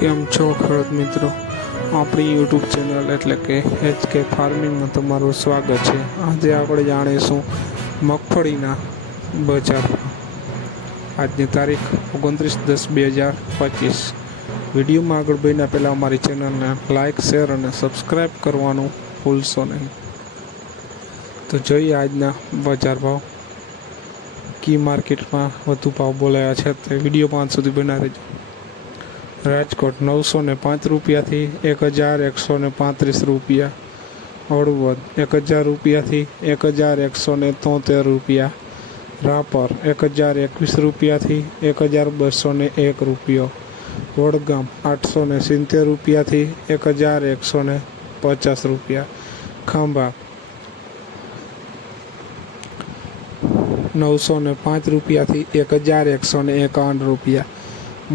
કેમ છો ખેડૂત મિત્રો, આપણી યુટ્યુબ ચેનલ એટલે કે HK ફાર્મિંગમાં તમારું સ્વાગત છે। આજે આપણે જાણીશું મગફળીના બજાર ભાવ। આજની તારીખ 29/10/2025। વિડીયોમાં આગળ વધ્યા પહેલાં અમારી ચેનલને લાઇક, શેર અને સબસ્ક્રાઈબ કરવાનું ભૂલશો નહીં। તો જોઈએ આજના બજાર ભાવ। કી માર્કેટમાં વધુ ભાવ બોલાયા છે તે વિડીયો 5 સુધી બનાવી રહેજો। રાજકોટ 905 રૂપિયાથી 1135 રૂપિયા, હળવદ 1000 રૂપિયાથી 1173 રૂપિયા, રાપર 1021 રૂપિયાથી 1201 રૂપિયો, વડગામ 870 રૂપિયાથી 1150 રૂપિયા, ખાંભા 905 રૂપિયાથી 1151 રૂપિયા,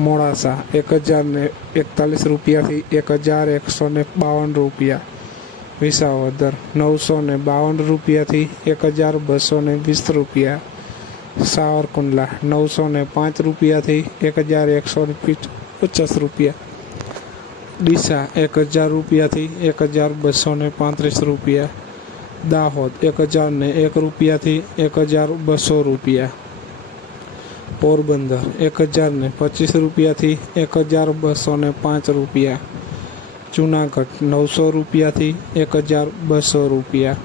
મોડાસા 1041 રૂપિયાથી 1152 રૂપિયા, વિસાવદર 952 રૂપિયાથી 1220 રૂપિયા, સાવરકુંડલા 905 રૂપિયાથી 1150 રૂપિયા, ડીસા 1000 રૂપિયાથી 1235 રૂપિયા, દાહોદ 1001 રૂપિયાથી 1200 રૂપિયા, પોરબંદર 1025 રૂપિયાથી 1205 રૂપિયા, જુનાગઢ 900 રૂપિયાથી 1200 રૂપિયા,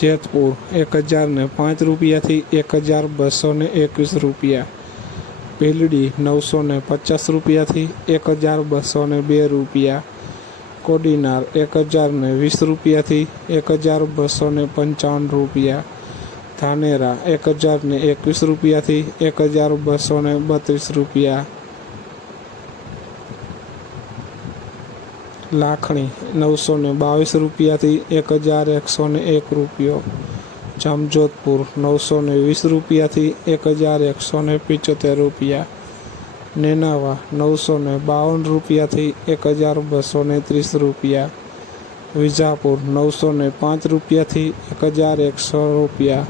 જેતપુર 1005 રૂપિયાથી 1221 રૂપિયા, ભીલડી 950 રૂપિયાથી 1202 રૂપિયા, કોડીનાર 1020 રૂપિયાથી 1255 રૂપિયા, ધાનેરા 1021 રૂપિયાથી 1232 રૂપિયા, લાખણી 922 રૂપિયાથી 1101 રૂપિયો, જામજોધપુર 920 રૂપિયાથી 1175 રૂપિયા, નેનાવા 952 રૂપિયાથી 1230 રૂપિયા, વિજાપુર 905 રૂપિયાથી 1100 રૂપિયા।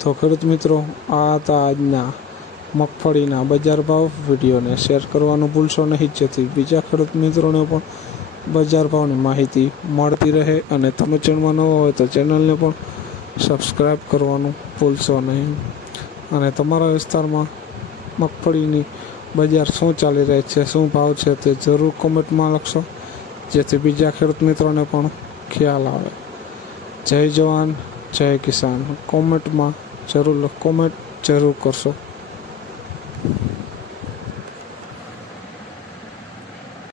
તો ખેડૂત મિત્રો, આ હતા આજના મગફળીના બજાર ભાવ। વિડીયોને શેર કરવાનું ભૂલશો નહીં, જેથી બીજા ખેડૂત મિત્રોને પણ બજાર ભાવની માહિતી મળતી રહે। અને તમે ચેનલમાં નવા હોય તો ચેનલને પણ સબસ્ક્રાઈબ કરવાનું ભૂલશો નહીં। અને તમારા વિસ્તારમાં મગફળીની બજાર શું ચાલી રહી છે, શું ભાવ છે તે જરૂર કોમેન્ટમાં લખશો, જેથી બીજા ખેડૂત મિત્રોને પણ ખ્યાલ આવે। જય જવાન, જય કિસાન કોમેન્ટમાં કોમેન્ટ જરૂર કરશો।